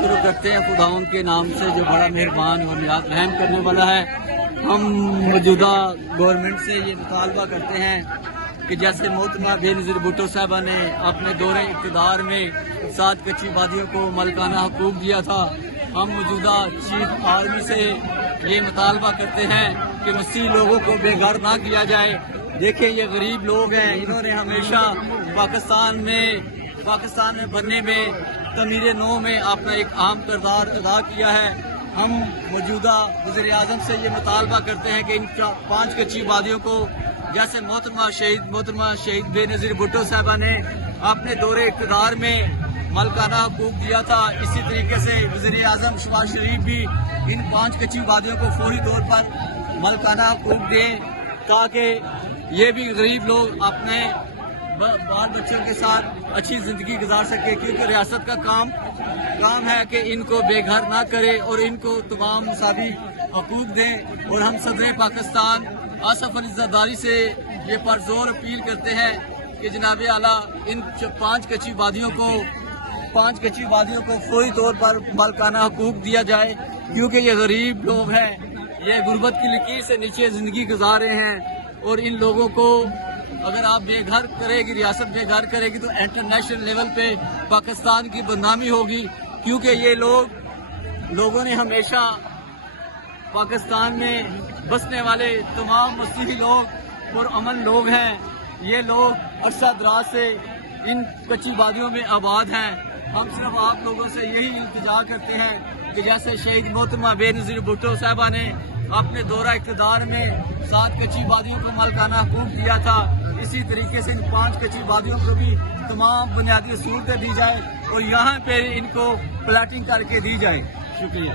شروع کرتے ہیں خداوند کے نام سے جو بڑا مہربان اور نہایت رحم کرنے والا ہے۔ ہم موجودہ گورنمنٹ سے یہ مطالبہ کرتے ہیں کہ جیسے محترمہ بے نظیر بھٹو صاحبہ نے اپنے دور اقتدار میں 7 کچی وادیوں کو مالکانہ حقوق دیا تھا، ہم موجودہ چیف آرمی سے یہ مطالبہ کرتے ہیں کہ مسیح لوگوں کو بے گھر نہ کیا جائے۔ دیکھیں یہ غریب لوگ ہیں، انہوں نے ہمیشہ پاکستان میں بننے میں تعمیر نو میں اپنا ایک اہم کردار ادا کیا ہے۔ ہم موجودہ وزیر اعظم سے یہ مطالبہ کرتے ہیں کہ ان 5 کچی وادیوں کو جیسے محترمہ شہید بے نظیر بھٹو صاحبہ نے اپنے دور اقتدار میں مالکانہ حقوق دیا تھا، اسی طریقے سے وزیر اعظم شہباز شریف بھی ان 5 کچی وادیوں کو فوری طور پر مالکانہ حقوق دیں تاکہ یہ بھی غریب لوگ اپنے بال بچوں کے ساتھ اچھی زندگی گزار سکے، کیونکہ ریاست کا کام ہے کہ ان کو بے گھر نہ کرے اور ان کو تمام مساوی حقوق دیں۔ اور ہم صدر پاکستان آصف علی زرداری سے یہ پرزور اپیل کرتے ہیں کہ جناب اعلیٰ ان 5 کچی وادیوں کو فوری طور پر مالکانہ حقوق دیا جائے، کیونکہ یہ غریب لوگ ہیں، یہ غربت کی لکیر سے نیچے زندگی گزار رہے ہیں، اور ان لوگوں کو اگر آپ بے گھر کرے گی، ریاست بے گھر کرے گی تو انٹرنیشنل لیول پہ پاکستان کی بدنامی ہوگی، کیونکہ یہ لوگوں نے ہمیشہ پاکستان میں بسنے والے تمام مسیحی لوگ پرامن لوگ ہیں، یہ لوگ عرصہ دراز سے ان کچی وادیوں میں آباد ہیں۔ ہم صرف آپ لوگوں سے یہی التجا کرتے ہیں کہ جیسے شہید محترمہ بے نظیر بھٹو صاحبہ نے اپنے دورہ اقتدار میں 7 کچی وادیوں کو مالکانہ حقوق دیا تھا، اسی طریقے سے ان 5 کچی وادیوں کو بھی تمام بنیادی سہولتیں دی جائے اور یہاں پہ ان کو پلاٹنگ کر کے دی جائے۔ شکریہ۔